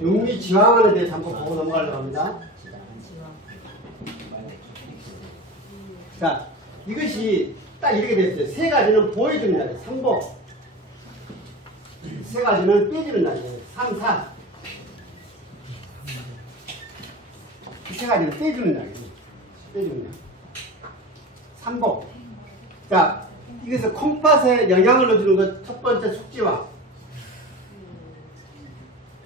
육미지황안에 대해서 한번 보고 넘어가려고 합니다. 자, 이것이 딱 이렇게 됐어요. 세 가지는 보여주는 날이에요. 3보. 세 가지는 빼주는 날이에요. 3, 4. 이 세 가지는 빼주는 날이에요. 빼주는 날. 3보. 자, 이것은 콩팥에 영향을 넣어주는 것 첫 번째 숙지황.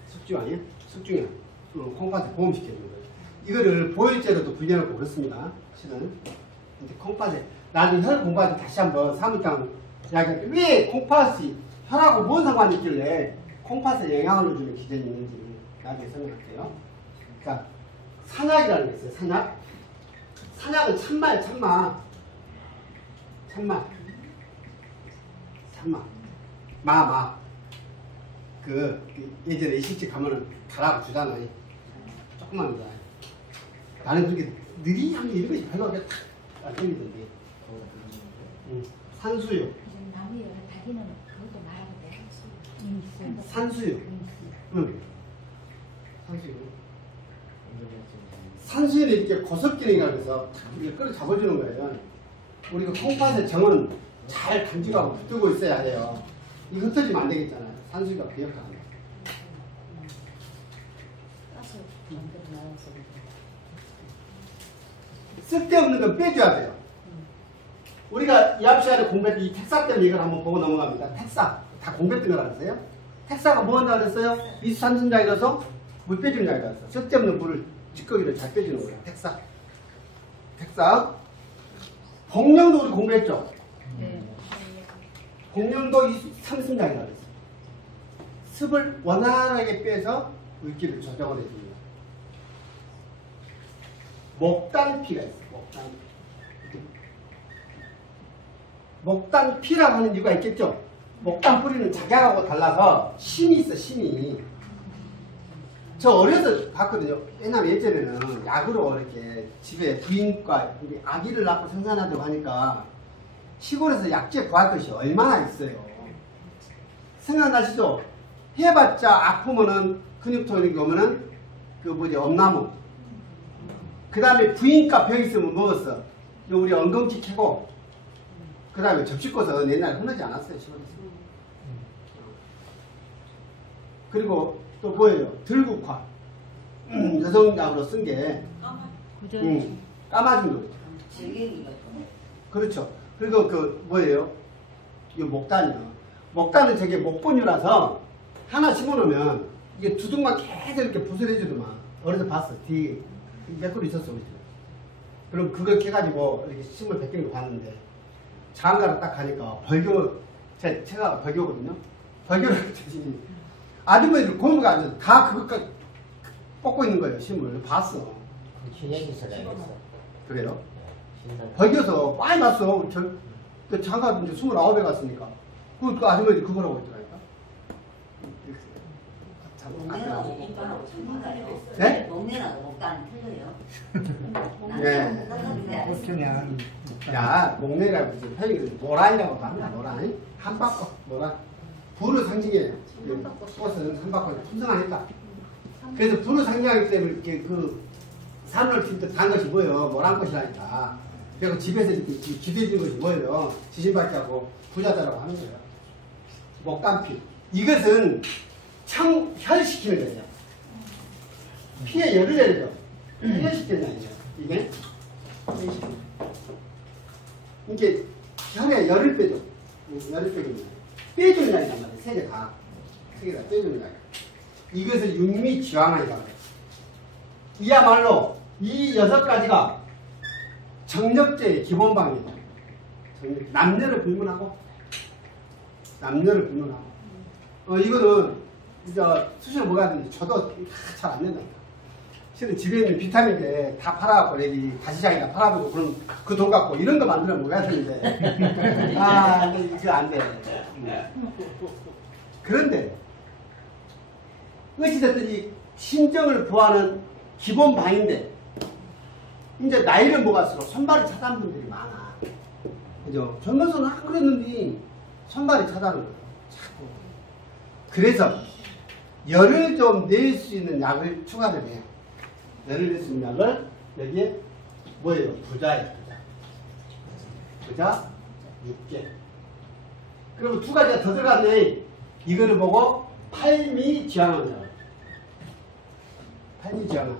숙지황이에요? 숙중형. 콩팥에 보험시켜주는 거예요. 이거를 보혈제로도 분류해놓고 그렇습니다. 실은. 근데 콩팥에, 나중에 혈 공부할 때 다시 한번 사무장 이야기할 때 왜 콩팥이 혈하고 뭔 상관이 있길래 콩팥에 영향을 주는 기전이 있는지 나중에 설명할게요. 자, 산약이라는 게 있어요. 산약. 산약은 참마예요. 참마. 참마. 참마. 마. 예전에 이식집 가면은 가라고 주잖아요. 조그만 거잖아요. 나는 그렇게 느리하게 이런 것이 별로 안 들리던데. 산수유. 나무에 다리는 그것도 말하는데 산수유. 응. 산수유. 산수유는 이렇게 고석기능이라고 해서 이렇게 끌어 잡아주는 거예요. 우리가 콩팥의 정은 잘 간직하고 붙들고 있어야 해요. 이거 흩어지면 안 되겠잖아요. 산수유가 그 역할을 합니다. 쓸데없는 건 빼줘야 돼요. 우리가 이 앞 시간에 공부했던 이 택사 때문에 이걸 한번 보고 넘어갑니다. 택사. 다 공부했던 거라 그랬어요. 택사가 뭐 한다고 그랬어요? 미수산순작이라서 물 빼주는 작이라서 했어요. 쓸데없는 물을 찌꺼기를 잘 빼주는 거예요. 택사. 택사. 공룡도 우리 공부했죠? 네. 공룡도 이산순작이라고 했어요. 습을 원활하게 빼서 물기를 조정을 해줍니다. 목단피가 있어요. 목단피. 목단피라고 하는 이유가 있겠죠? 목단 뿌리는 작약하고 달라서 심이 있어, 심이. 저 어려서 봤거든요. 왜냐면 예전에는 약으로 이렇게 집에 부인과 아기를 낳고 생산하려고 하니까 시골에서 약재 구할 것이 얼마나 있어요. 생각나시죠? 해봤자 아프면은 근육통 이렇게 오면은 엄나무. 그 다음에 부인과 병 있으면 먹었어. 우리 엉겅지 캐고 그 다음에 접시꽃은 옛날에 흔하지 않았어요. 시골에서. 그리고 또 뭐예요? 들국화. 여성약으로 쓴 게 까마진도 그렇죠. 그리고 뭐예요? 이 목단이요. 목단은 저게 목분유라서 하나 심어놓으면 이게 두둥만 계속 이렇게 부스러지더만. 어디서 봤어. 뒤에 몇 그루 있었어. 우리 집에. 그럼 그걸 캐가지고 이렇게 심을 뱉긴 거 봤는데 장가를 딱 가니까 벌교, 제가 벌교거든요. 벌교를 드시니 아주머니들 고무가 앉아서 다 그것까지 뽑고 있는 거예요. 심을. 봤어. 신영기사장이었어. 그래요? 벌교서 많이 났어. 그 장가 이제 29에 갔으니까. 그 아주머니들 그거라고 했더라니까. 목내하고 목단하고 틀린가요? 네? 목내하고 목단은 틀려요? 네. 야, 목내라고 무슨 편이 노란이라고 합니다. 노란. 한바꽃, 노란. 불을 상징해요. 꽃은 한바꽃 풍성하니까. 그래서 불을 상징하기 때문에 이렇게 산을 단 것이 뭐예요? 노란꽃이라니까. 그리고 집에서 이렇게 기대해 주는 것이 뭐예요? 지진받게 하고 부자다라고 하는 거예요. 목단피. 이것은 혈시키는 거예요. 피에 열을 내리죠. 혈시키는 거예요. 이게 이게 혈에 열을 빼줘. 열을 빼주는 거예요. 빼주는 날이란 말이에요. 세 개 다. 세 개 다 빼주는 날. 이것을 육미지황안이라고 해요. 이야말로 이 6가지가 정력제의 기본방이에요. 남녀를 불문하고 이거는 이제 수시로 뭐가 하든지 저도 잘 안 된다니까. 실은 집에 있는 비타민들 다 팔아갖고 여기 가시장에다 팔아보고 그럼 그 돈 갖고 이런 거 만들어 먹어야 되는데 그거 안 돼. 그런데 어찌됐든 이 신정을 구하는 기본방인데 이제 나이를 먹을수록 손발이 차단 분들이 많아. 그죠? 젊어서는 안 그랬는데 손발이 차다는 거예요. 자꾸. 그래서 열을 좀 낼 수 있는 약을 추가를 해요. 열을 낼 수 있는 약을 여기에 뭐예요? 부자예요. 부자 6개. 그리고 두 가지가 더 들어갔네. 이거를 보고 팔미지향암이라고. 팔미지향암.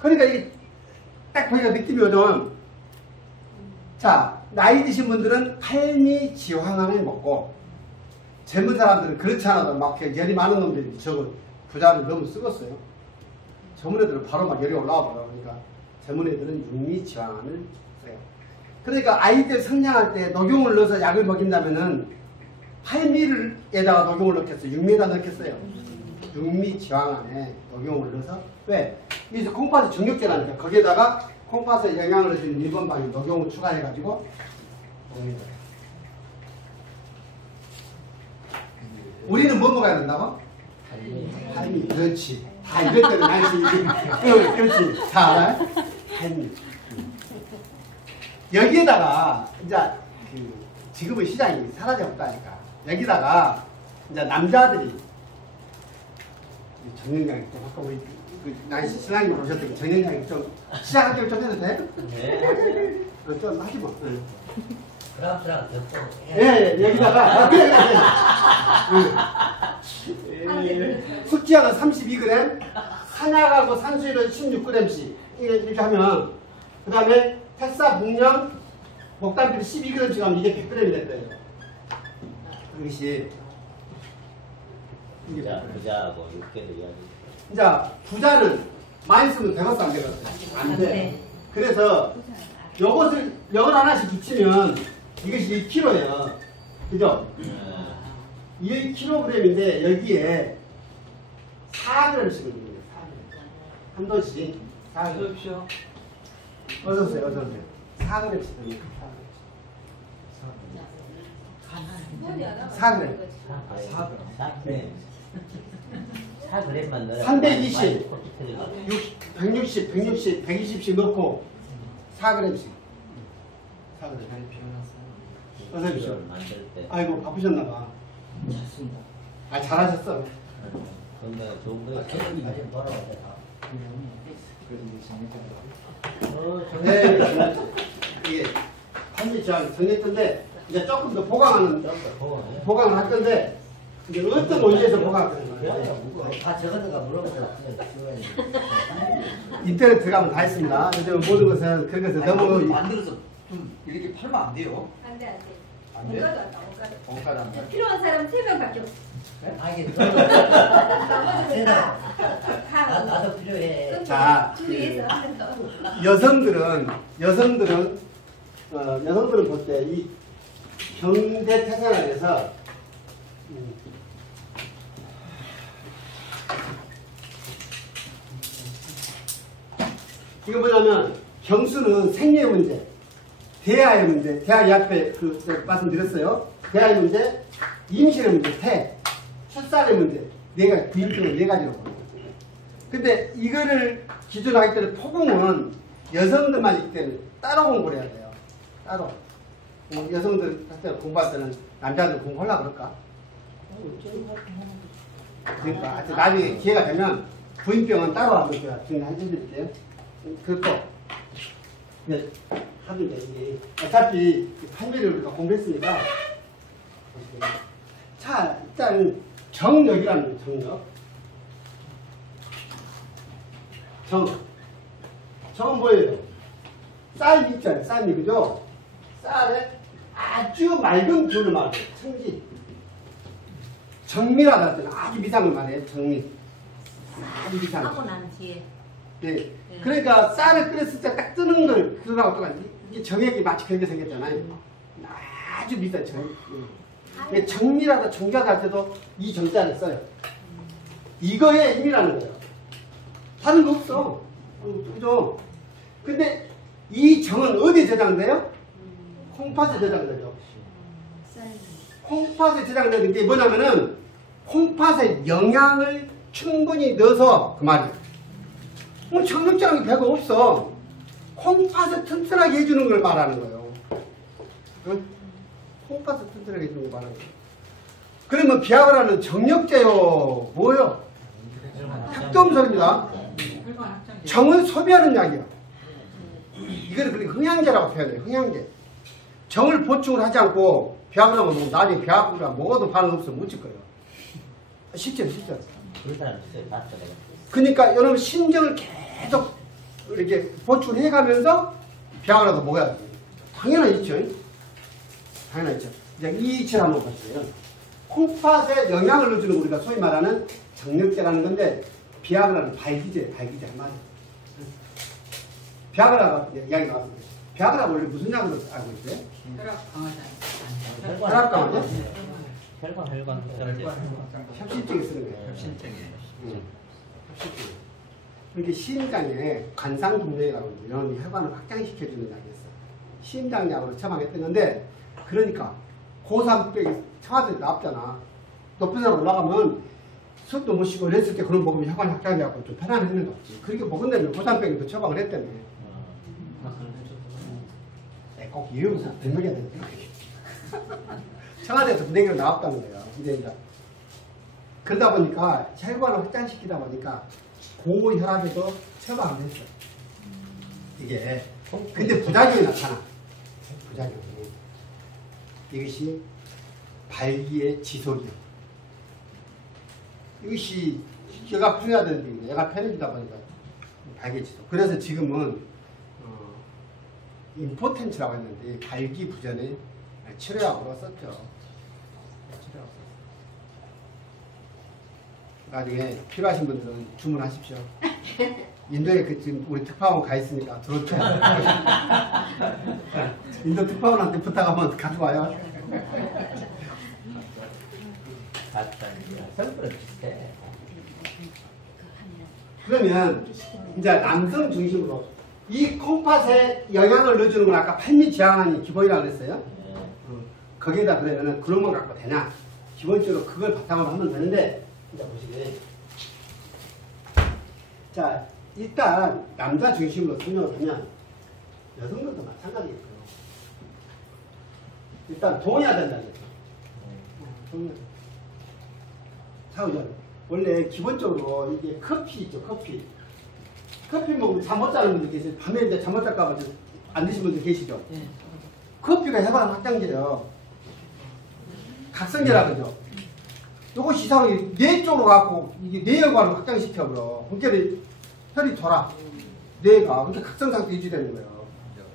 그러니까 이게 딱 보니까 느낌이 오죠. 자, 나이 드신 분들은 팔미지황암을 먹고, 젊은 사람들은 그렇지 않아도 막 열이 많은 놈들이 저거 부자를 너무 쓰겠어요. 젊은 애들은 바로 막 열이 올라와 버려. 그러니까 젊은 애들은 육미지황암을 써요. 그러니까 아이들 성장할 때 녹용을 넣어서 약을 먹인다면은 팔미에다가 녹용을 넣겠어요. 육미에다 넣겠어요. 육미지황암에 녹용을 넣어서 왜? 이제 콩팥이 정력제라니까 거기에다가 콩팥에 영향을 주는 1번 방에 녹용을 추가해가지고 먹입니다. 우리는 뭐 먹어야 된다고? 팔미. 그렇지. 다 이럴 때는 날씨. 그렇지. 다 알아요? 팔미. 여기에다가 이제 그 지금의 시장이 사라져버렸다니까. 여기다가 이제 남자들이 정영장이 좀 아까 우리 그 날씨 신랑님 오셨더니 정영장이 좀 시작하기를 좀 해도 돼? 네. 좀 하지 뭐. 응. 그랑그랑 덮고. 예, 여기다가 숙지향은 32g, 산약하고 산수유는 16g씩 이렇게 하면 그 다음에 태사, 묵령, 목단필 12g씩 하면 이게 100g이 됐대요. 이것이 이게 부자하고 육개도 이야기. 이제 부자는 많이 쓰면 되겠어 안 되겠어? 안 돼. 그래서 요것을 열 하나씩 붙이면 이것이 1kg예요. 그죠? 1kg인데 여기에 4g씩을 넣어요. 4g. 한 돈씩 4g. 어서오세요. 어서오세요. 4g씩 넣어요. 4g. 4g만 넣어. 320, 160, 160, 120씩 넣고 4g씩. 4g. 어서 오십시오. 만들 때. 아이고 바쁘셨나봐. 좋습니다. 아 잘하셨어. 근데 좋은 거예요. 아직 돌아와야 돼. 네, 이게 판매장 정했던데 이제 조금 더 보강을 할 건데 이제 어떤 원리에서 보강할 거예요? 다 저거다가 물어보자. 인터넷 들어가면 다 있습니다. 요즘 모든 것은 그것을 너무 만들어서 좀 이렇게 팔면 안 돼요? 안 돼, 안 돼. 안 돼? 원가도 안 나, 원가도. 원가도 안 돼? 필요한 사람 3명밖에 없어. 아, 이게 나머지는 다 나도 필요해. 자, 주위에서 여성들은 볼 때 이 경제 태생학에서 이거 뭐냐면 경수는 생리의 문제, 대하의 문제, 대하 앞에 말씀드렸어요. 대하의 문제, 임신의 문제, 출산의 문제, 부인병을 4가지로 보는 거예요. 근데 이거를 기준으로 하기 때문에 토공은 여성들만 있기 때문에 따로 공부를 해야 돼요. 따로. 여성들 공부할 때는 남자들 공부하려고 그럴까? 그러니까 하여튼 나중에 기회가 되면 부인병은 따로 한번 제가 준비해드릴게요. 그렇고 하는데 이게 어차피 판매를 우리가 공부했으니까 자 일단 정력이라는 거예요. 정력. 정은 뭐예요? 쌀이 있잖아요. 쌀이 그죠? 쌀에 아주 맑은 귤을 말해요. 청지. 정밀하다 할 때는 아주 미상을 말해요. 정밀. 아주 미상. 하고 난 뒤에. 네. 그러니까 쌀을 끓였을 때 딱 뜨는 걸 그거하고 똑같이 이게 정액이 마치 그렇게 생겼잖아요. 아주 미산 정액. 네. 정밀하다 정교하다 할 때도 이 정자를 써요. 이거의 힘이라는 거예요. 다른 거 없어. 그죠? 근데 이 정은 어디에 저장돼요? 콩팥에 저장되죠. 콩팥에 저장되는 게 뭐냐면은 콩팥에 영양을 충분히 넣어서 그 말이에요. 정력장이 배가 없어. 콩팥을 튼튼하게 해주는 걸 말하는 거예요. 응? 콩팥을 튼튼하게 해주는 걸 말하는 거예요. 그러면 비아그라는 정력제요, 뭐요? 학점설입니다. 정을 소비하는 약이요. 이거를 그렇게 흥양제라고 표현해요. 흥양제. 정을 보충을 하지 않고 비아그라만 먹으면 나중에 비아그라 먹어도 반응 없으면 묻힐 거예요. 실제로. 그 사람 진짜 봤어 내가. 그러니까 여러분 신정을 계속 이렇게 보충을 해가면서 비아그라도 먹어야 돼요. 당연히 있죠. 당연히 있죠. 이제 이 이치를 한번 보세요. 콩팥에 영양을 넣어주는 우리가 소위 말하는 정력제라는 건데 비아그라는 발기제예요. 발기제 한마디. 비아그라가 이야기 나왔습니다. 비아그라가 원래 무슨 약으로 알고 있어요? 혈압 강화제? 혈관 협심증에 쓰는 거예요. 협심증이에요. 협심증. 이렇게 심장에 관상동맥이라고 이런 혈관을 확장시켜주는 약이었어요. 심장약으로 처방했던 건데 그러니까 고3백이 청와대에 나왔잖아. 높은 사람 올라가면 술도 못 쉬고 이랬을 때 그런 먹으면 혈관이 확장돼갖고 좀 편안했는 거지. 그렇게 먹은 다음에 고3백이 또 처방을 했다며. 꼭 이러면서 변명해야 되는데. 청와대에서 분위기로 나왔다는 거예요. 이제 그러다 보니까 혈관을 확장시키다 보니까 고혈압에도 처방을 했어. 이게 근데 부작용이 나타나. 부작용이. 이것이 발기의 지속이요. 이것이 혀가 풀려야 되는데 얘가 편해지다 보니까 발기의 지속. 그래서 지금은 임포텐츠라고 했는데 발기부전의 치료약으로 썼죠. 치료약 썼어요. 나중에 필요하신 분들은 주문하십시오. 인도에 지금 우리 특파원 가 있으니까 들어올게요. 인도 특파원한테 부탁하면 가져와요. 그러면 이제 남성 중심으로 이 콩팥에 영양을 넣어주는 건 아까 판미지향안이 기본이라고 그랬어요. 거기에다 그러면은 그런만 갖고 되냐? 기본적으로 그걸 바탕으로 하면 되는데, 이제 보시게. 자, 일단 남자 중심으로 설명을 하면 여성들도 마찬가지겠고요. 일단 동의해야 된다겠죠. 자, 원래 기본적으로 이게 커피 있죠, 커피. 커피 먹으면 잠 못 자는 분들 계세요. 밤에 이제 잠 못 잘까봐 안 드신 분들 계시죠? 커피가 혈관 확장제예요. 각성제라 그러죠. 요것이 이상하게 뇌 쪽으로 가고 이게 뇌혈관을 확장시켜버려. 그러니까 혈이 돌아. 뇌가. 그러니까 각성 상태 유지되는 거예요.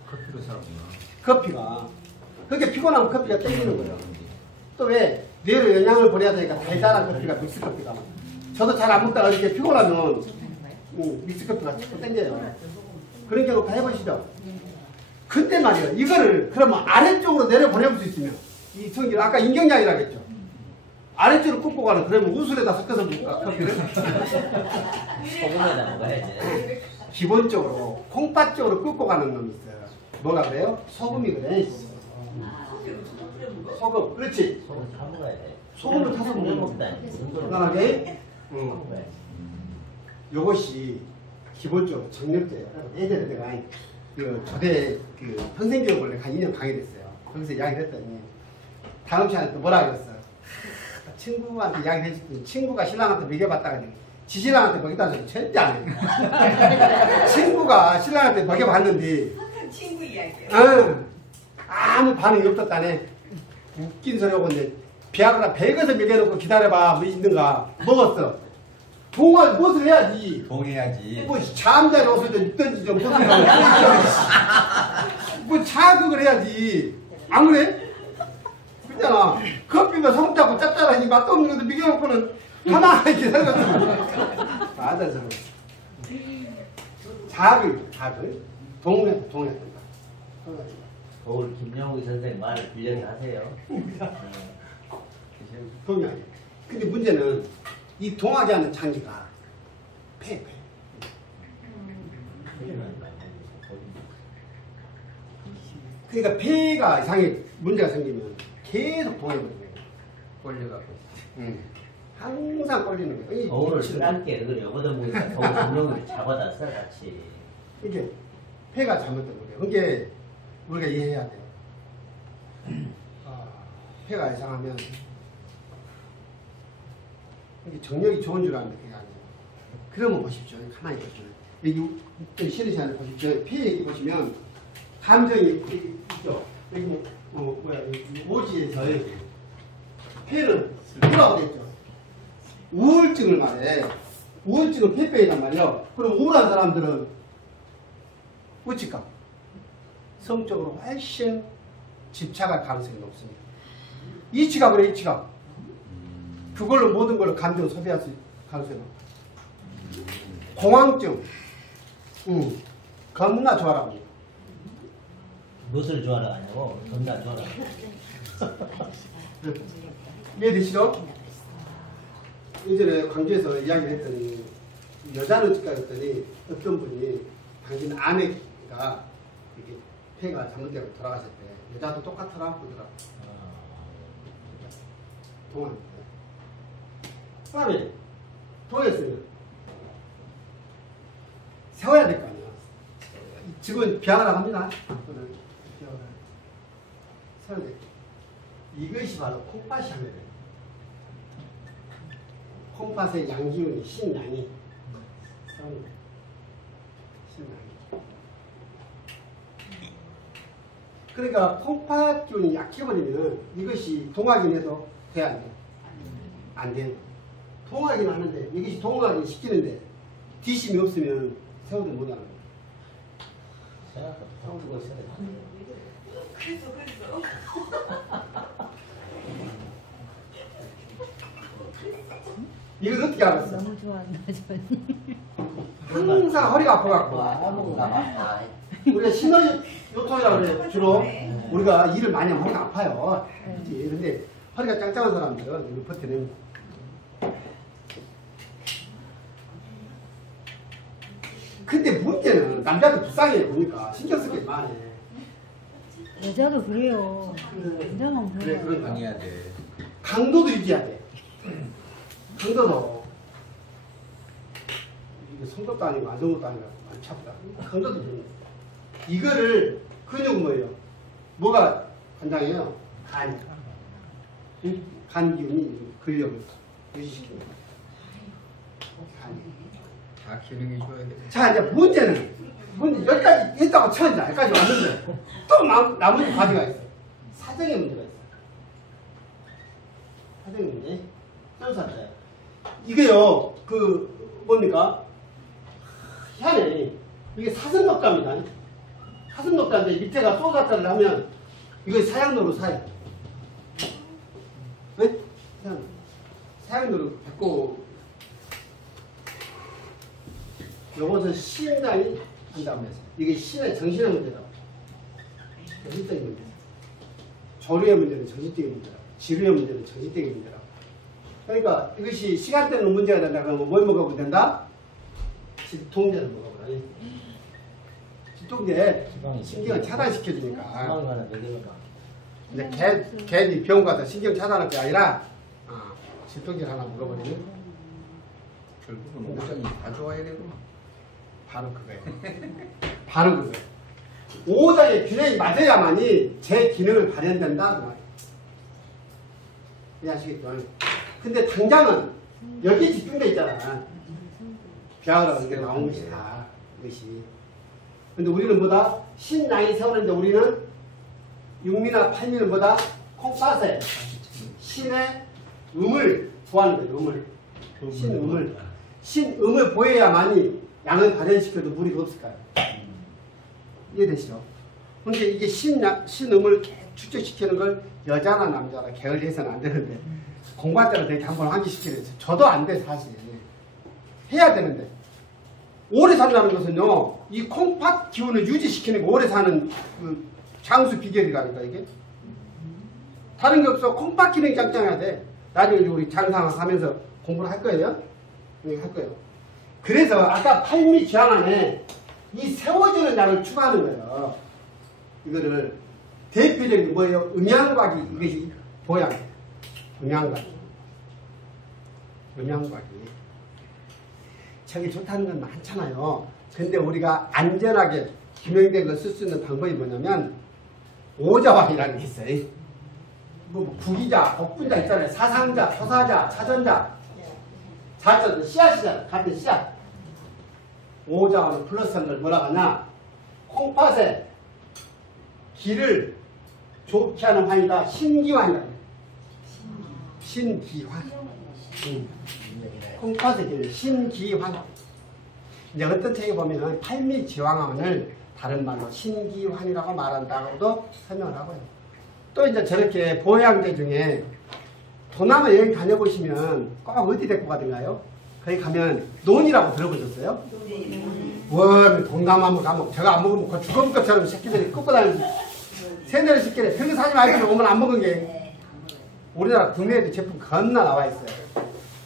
커피로 살았구나. 커피가. 그러니까 피곤하면 커피가 땡기는 거예요. 또 왜? 뇌로 영양을 보내야 되니까 달달한 커피가 믹스 커피가. 저도 잘 안 먹다가 이렇게 피곤하면 믹스커피가 자꾸 땡겨요. 그런 경우 다 해보시죠. 근데 말이에요. 이거를 그러면 아래쪽으로 내려보내볼 수 있으면 이 성질 아까 인경량이라고 했죠. 아래쪽으로 굽고 가는 그러면 우슬에다 섞어서 먹을까 커피를? 소금에다 먹어야지. 기본적으로 콩팥 쪽으로 굽고 가는 놈이 있어요. 뭐라 그래요? 소금이 그래. 소금. 그렇지. 소금 다 먹어야 돼. 소금을 타서 먹는 거. 건강하게. 요것이 기본적으로 정력제예요. 예전에 내가 그 조대 그 선생교육을 내가 2년 강의했어요. 거기서 이야기를 했더니 다음 시간에 또 뭐라 그랬어요? 친구한테 이야기를 해줬더니 친구가 신랑한테 먹여봤다가 지 신랑한테 먹였다는 소리 절대 안 해요. 친구가 신랑한테 먹여봤는데 친구 이야기요. 아무 반응이 없었다네. 웃긴 소리 하고 있는데 비아그라 100에서 먹여놓고 기다려봐 뭐 있는가 먹었어. 동안 무엇을 해야지. 동해야지. 뭐 잠자리 옷을 좀 입든지 좀 무슨 뭐 자극을 해야지. 안 그래? 그렇잖아. 커피가 성자고 짭짤하니 맛도 없는 것도 미겨놓고는 가만히 기다려가지고. 맞아, 저거. 자극. 동해. 오늘 김영욱이 선생님 말을 빌려서 하세요. 동의하지. 근데 문제는 이 동하게 하는 장기가 폐. 그러니까 폐가 이상하게 문제가 생기면 계속 동해버리는 거예요. 걸려갖고. 항상 걸리는 거예요. 거울을 쓸게 그걸 여기다 보니까 거울 김영욱이 잡아다 써 같이. 이게 폐가 잘못된 거예요. 그게 우리가 이해해야 돼요. 폐가 이상하면 이게 정력이 좋은 줄 아는데 그게 아니에요. 그러면 보십시오. 가만히 보시면 여기 시리즈 안에 보십시오. 피 보시면 감정이 있죠. 여기 오지에서 폐는 뭐라고 됐죠? 우울증을 말해. 우울증은 폐병이란 말이에요. 그럼 우울한 사람들은 어찌까? 성적으로 훨씬 집착할 가능성이 높습니다. 이치가 그래, 이치가. 그걸로 모든 걸 감정 소비할 수 있을 가능성이 높다. 공황증. 겁나 좋아라고 합니다. 무엇을 좋아라 하냐고 겁나 좋아라. 이해되시죠? 예전에 광주에서 이야기를 했더니 여자는 어찌까 했더니 어떤 분이 당신 아내가 이렇게 폐가 잘못되고 돌아가실 때 여자도 똑같더라 그러더라. 동안. 그다음에 동했으면 세워야 될 거 아니야. 지금 비하하라고 합니다. 세워야 돼. 이것이 바로 콩팥이 하는 거예요. 콩팥의 양기운이 신양이 세우는 거예요. 신양이. 그러니까 콩팥 기운이 약해버리면 이것이 동학인에도 돼 안 돼? 안 돼요. 동학인 하는데 이것이 동학인 시키는데 뒷심이 없으면 세우도 못하는 거예요. 세우고 있어야 돼. 그래서. 이걸 어떻게 알았어? 너무 좋아한다, 항상 허리가 아파갖고 아무거나 봐. 우리가 신호요통이라고 그래. 주로 우리가 일을 많이 하면 허리가 아파요. 그런데 허리가 짱짱한 사람들은 이걸 버텨내는 거야. 근데 문제는 남자들 불쌍해 보니까 신경 쓸 게 많아. 여자도 그래요. 남자만 그래, 그래요. 그러니까 강해야 돼. 강도도 유지해야 돼. 강도도 이게 성급도 아니고 안 성급도 아니고 많이 차보다. 강도도 유지해. 이거를 근육은 뭐예요? 뭐가 관장해요? 간. 응? 간 기운이 근력을 유지시키는 거예요. 간. 다 기능이 좋아야 돼. 자, 이제 문제는 여기까지 했다고 쳐야지. 여기까지 왔는데 또 나머지 과제가 있어. 사정의 문제가 있어. 사정의 문제. 썰사자야. 이게요, 뭡니까? 혈에 이게 사슴넉감이다. 사슴넉감인데 밑에가 소사자를 하면 이거 사양노로 사야. 왜? 사양노로 받고 요것은 신장이 한다고 해서 이게 신의 정신의 문제다. 정신적인 문제. 조류의 문제는 정신적인 문제다. 지루의 문제는 정신적인 문제다. 그러니까 이것이 시간대는 문제가 된다 그러면 뭘 먹어보면 된다? 진통제를 먹어보라. 진통제 신경을 차단시켜주니까. 지방이 하나 먹여봐. 근데 괜히 병원 가서 신경 차단할 게 아니라 진통제 하나 먹어버리면 결국은 오장이 다 좋아야 되고. 바로 그거예요. 바로 그거예요. 오장의 균형이 맞아야만이 제 기능을 발현된다. 그 말이에요. 이해하시겠죠? 근데 당장은 여기에 집중돼 있잖아. 비하라는 게 나온 것이 다. 이것이. 근데 우리는 뭐다? 신랑이 세우는데 우리는 육미나 팔미는 뭐다? 콩팥에 신의 음을 구하는 거예요. 음을. 신음을. 신음을 보여야만이 양을 발현시켜도 무리가 없을까요? 이해되시죠? 근데 이게 신음을 축적시키는 걸 여자나 남자나 게을리해서는 안 되는데 공부할 때는 되게 한번 환기시키는 거죠. 저도 안 돼, 사실. 해야 되는데. 오래 산다는 것은요, 이 콩팥 기운을 유지시키는 거, 오래 사는 그 장수 비결이라니까, 이게. 다른 게 없어. 콩팥 기능이 짱짱해야 돼. 나중에 우리 장사하면서 공부를 할 거예요? 네, 할 거예요. 그래서 아까 팔미 지환안에 이 세워주는 약을 추가하는 거예요. 이거를 대표적인 뭐예요? 음양과기. 이것이 보양. 음양과기. 음양과기. 저게 좋다는 건 많잖아요. 근데 우리가 안전하게 김영된 걸 쓸 수 있는 방법이 뭐냐면 오자왕이라는 게 있어요. 뭐 구기자, 복분자 있잖아요. 사상자, 초사자, 차전자. 4자는 씨앗이잖아. 같은 씨앗. 5자는 플러스한 걸 뭐라고 하냐? 콩팥에 기를 좋게 하는 환이다. 신기환이다. 신기환. 콩팥의 기를 신기환. 이제 어떤 책에 보면은 팔미지왕환을 다른 말로 신기환이라고 말한다고도 설명을 하고요. 또 이제 저렇게 보양제 중에 동남아 여행 다녀보시면 꼭 어디 데리고 가든가요? 거기 가면 논이라고 들어보셨어요? 원 동남아 한번 가면 제가 안 먹으면 그 죽어볼 것처럼 새끼들이 끄고 다니는 세뇌를 시키래. 평소 사지 말고 오면 안 먹은 게 우리나라 국내에도 제품 겁나 나와 있어요.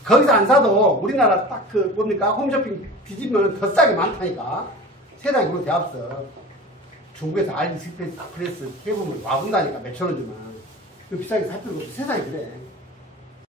거기서 안 사도 우리나라 딱 그 뭡니까 홈쇼핑 뒤집으면 더 싸게 많다니까. 세상에 그런 데 없어. 중국에서 알리익스프레스 해보면 와본다니까 몇천 원 주면. 그 비싸게 살 필요가 없어. 세상에 그래.